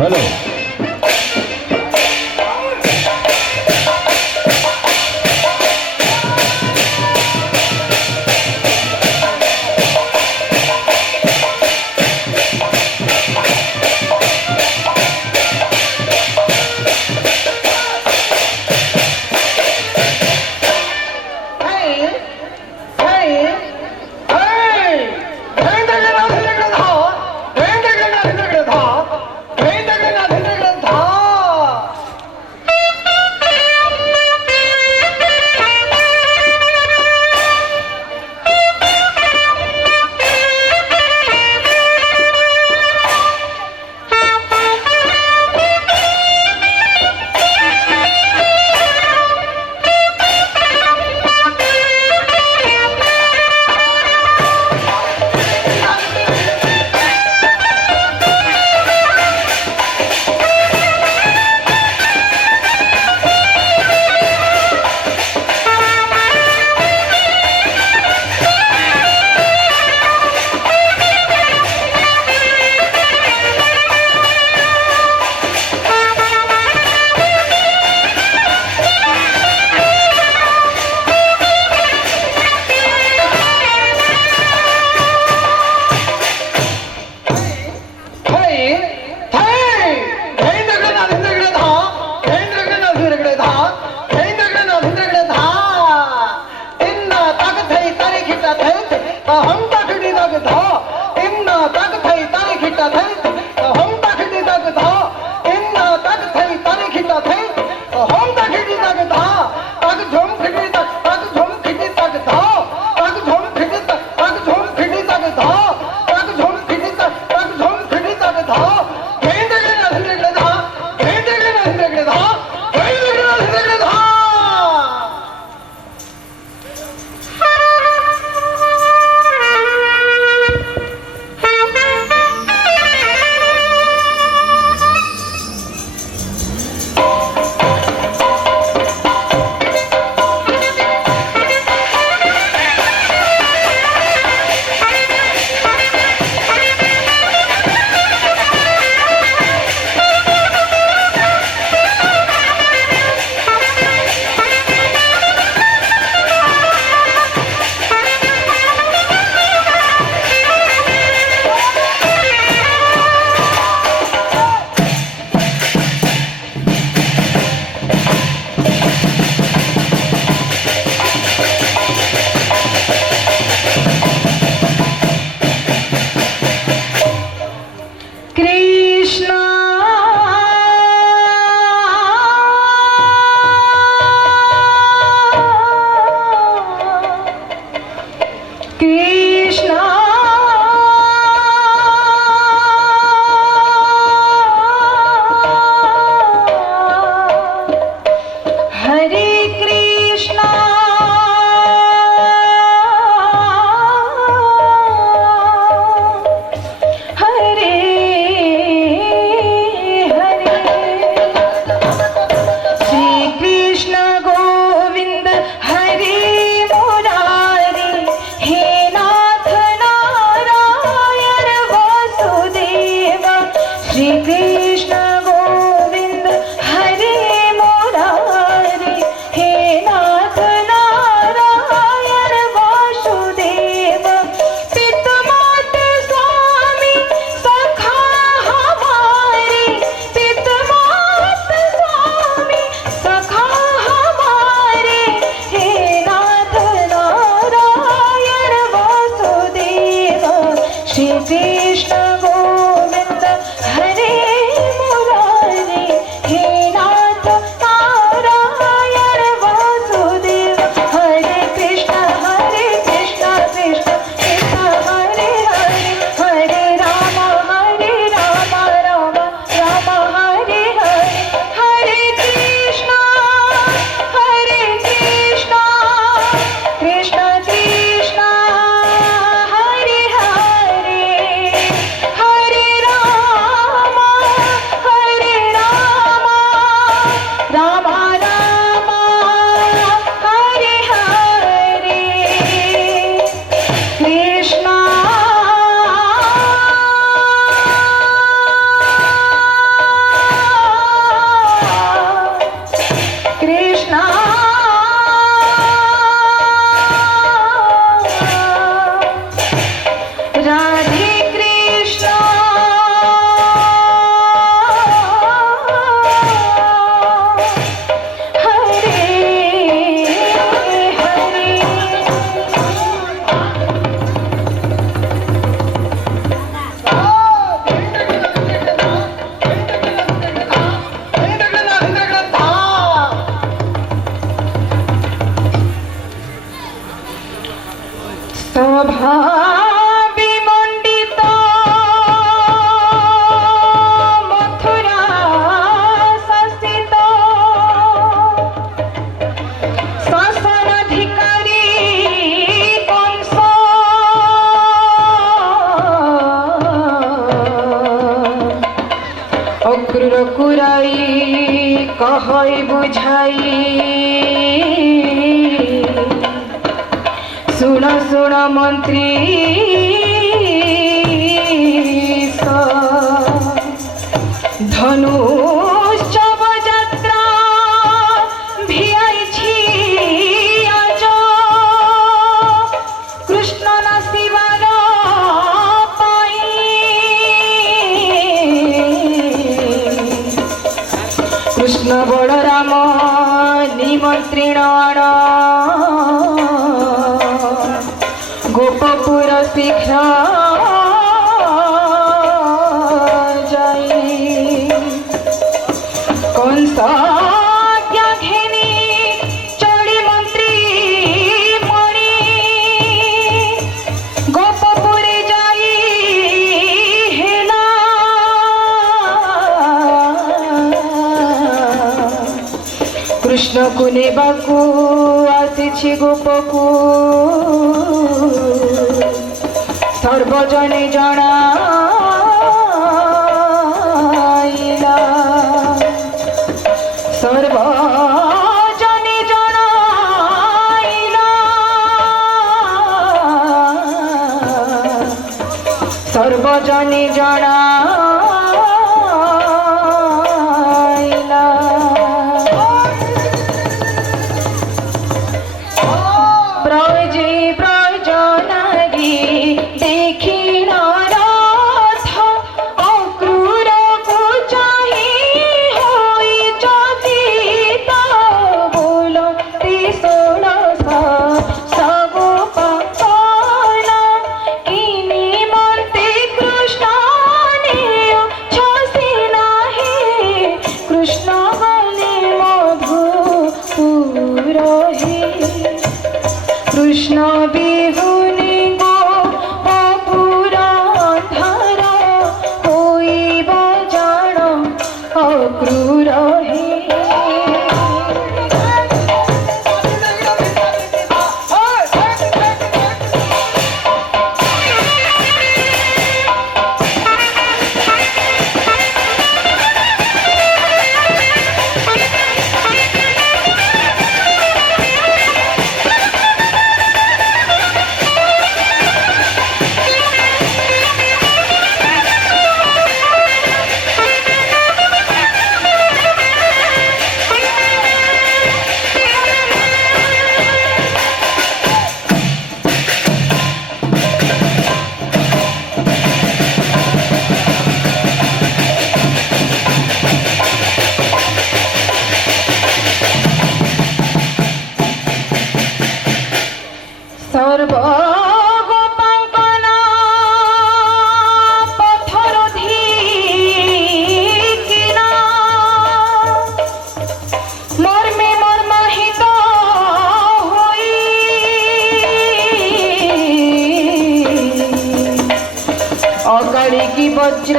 Hello. शोभाविमण्डित Mathura शासित शासनाधिकारी कंस अक्रूर कुराई कहई बुझाई सुन सुन मंत्री धनुष्चव यात्रा भियाइछि आज कृष्ण नासिबार पाई कृष्ण बलराम निमंत्रण गोपपुर शीघ्र जाई कंस आज्ञा घेनी चढ़ी मंत्री मणि गोपपुरे जाई हेला कृष्ण को नेबाकू आसीछि गोपकू सर्वजने जणाइला सर्वजने जणाइला सर्वजने जणाइला ब्रजे ब्रजनारी देखिन रथ अक्रूर को चाहि होई चकित बोलती षोडश सगोपन किनि मन्ते कृष्ण नेय छसि नाही कृष्ण गले मधुपुरहि कृष्ण बिहुनि गोपपुर अंधार होइब जान अक्रूर हे सर्व गोपांकना पथर धिकिना मर्मे मर्माहित होई अकाली की वज्र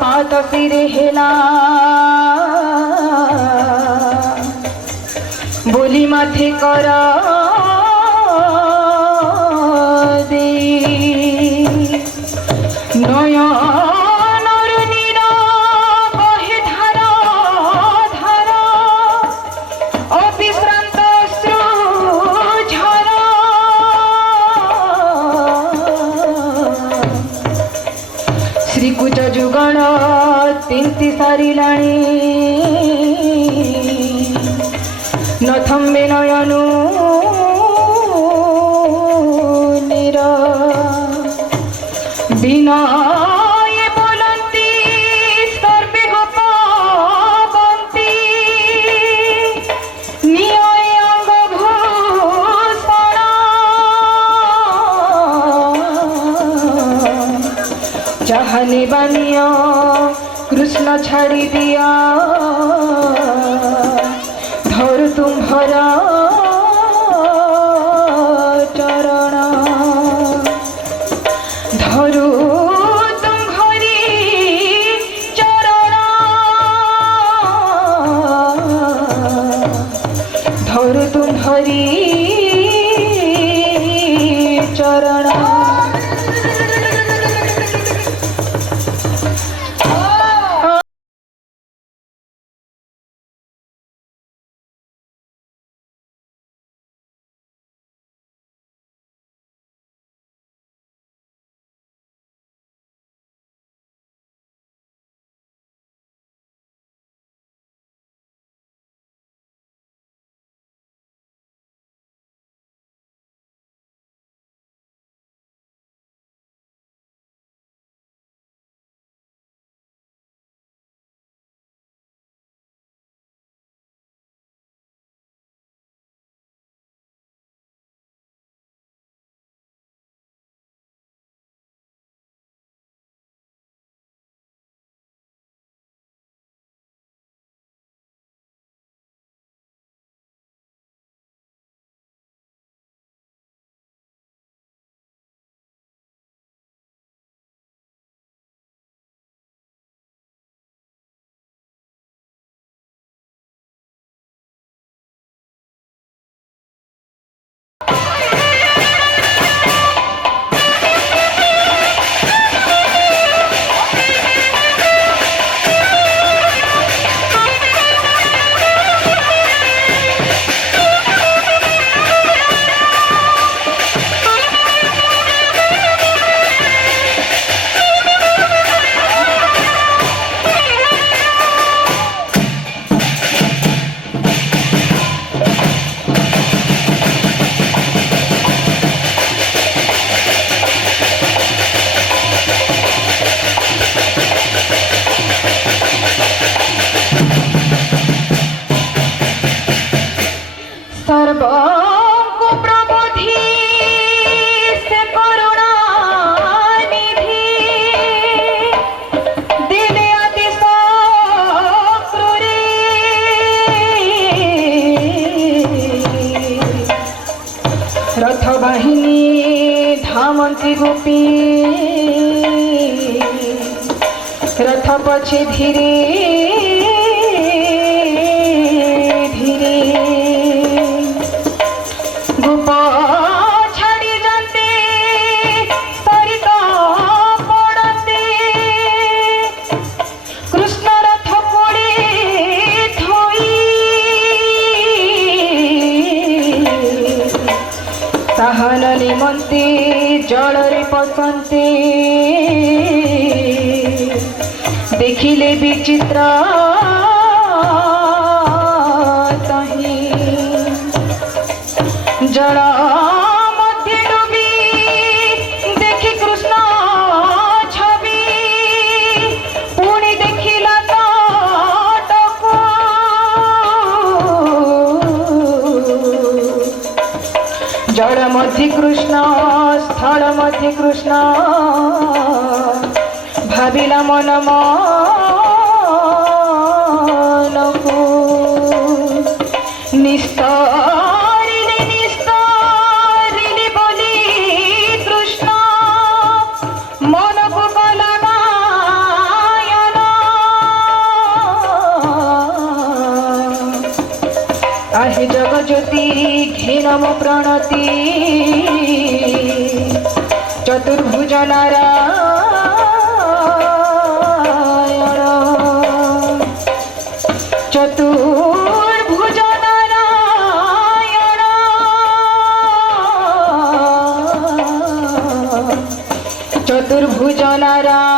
पात सिरे हेला बोली माथे कर नयनर नीर बहे धार धार अविश्रांत अश्रुझर श्रीकुच जुगण तिंति सारिलाणी न थम्बे नयनु नीर विनय बोलन्ति सर्वे गोपवन्ति नियय अंगभूषण जहाने बानिय कृष्ण छाड़ी दिया धरु तुम्हारा चरण। प्रभु तुम हरि चरण सर्वको प्रबोधि से करुणा निधि दिने अति क्रूरी रथ बाहिनी धामन्ति गोपी रथ पछे धीरे छाड़ी जाते सरिता पड़ते कृष्ण रथ पड़े धोई साहन निमंते जलरे पसंते देखिले विचित्र जल मध्य डूबी देखी कृष्ण छवि पुणी देखिला तटको जल मध्य कृष्ण स्थल मध्य कृष्ण भाविला मन मनको आहे जगज्योति घिनम प्रणति चतुर्भुज नारायण चतुर्भुज नारायण चतुर्भुज नारायण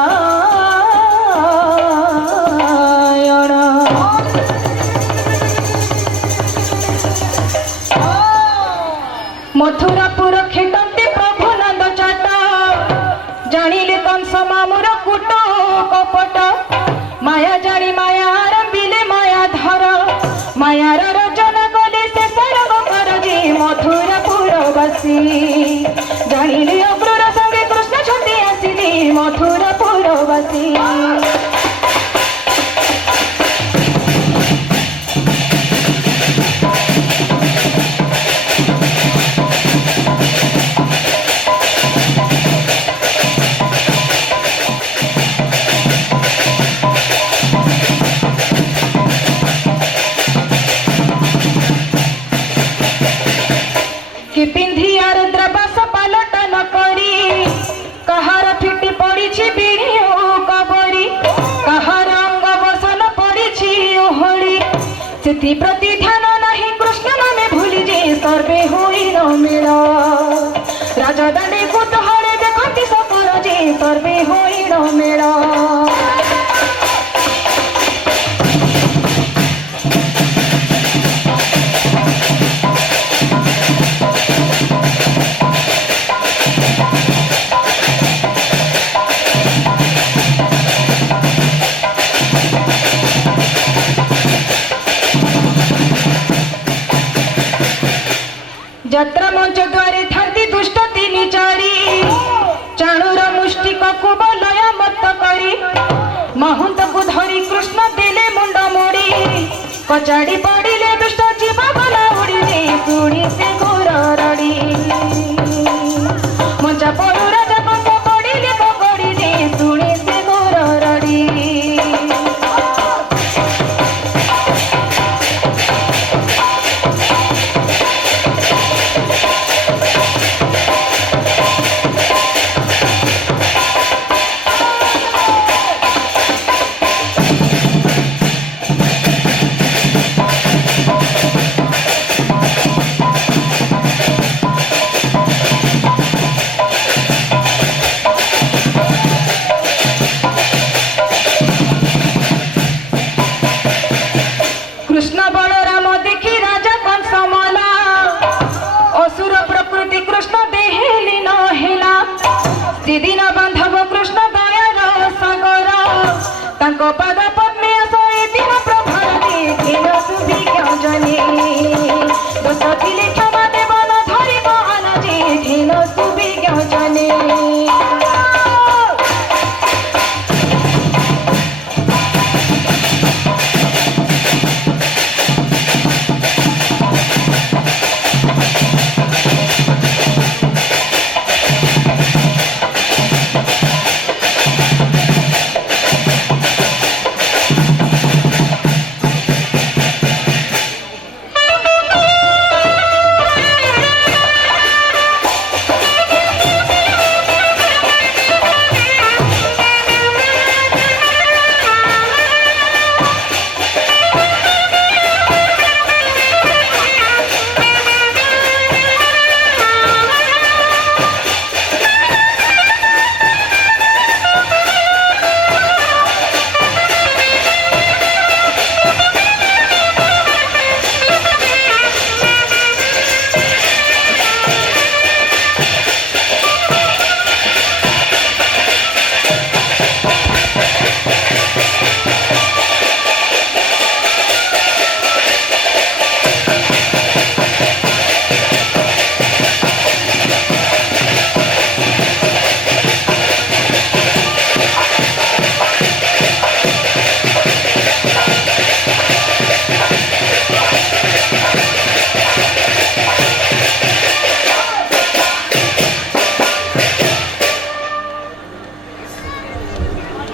मथुरापुर खेटंती प्रभु नंद चाट जानिले कंस मामुर कुट कपट माया जानी माया आरंभिले माया धर मायार रचना कले से सरग कर जी मथुरापुरवासी जानिले अग्रर संगे कृष्ण छंदी आसिले मथुरापुरवासी ପିନ୍ଧି ଆରଦ୍ରବାସ ପାଲଟ ନ କରି କାହାର ଫିଟି ପଡ଼ିଛି ବିରି ଓ କବରୀ କାହାର ଅଙ୍ଗ ବସନ ପଡ଼ିଛି ଓହଳି ସେଥିପ୍ରତି ଧ୍ୟାନ ନାହିଁ କୃଷ୍ଣ ନାମେ ଭୁଲି ଯେ ସର୍ବେ ହୋଇ ନ ମେଳ ରାଜଦାନୀ କୁତୁହଳେ ଦେଖନ୍ତି ସକଳ ଯେ ସର୍ବେ ହୋଇ ନ ମେଳ যাত্রা মঞ্চ দ্বারে থান্তি দুষ্ট তিনি চারি চাণুর মুষ্টিকু বলয় মত করি মহন্তকু ধরি কৃষ্ণ দেলে মুন্ড মোড়ি কচাড়ি পড়িলে দুষ্ট জীব গলা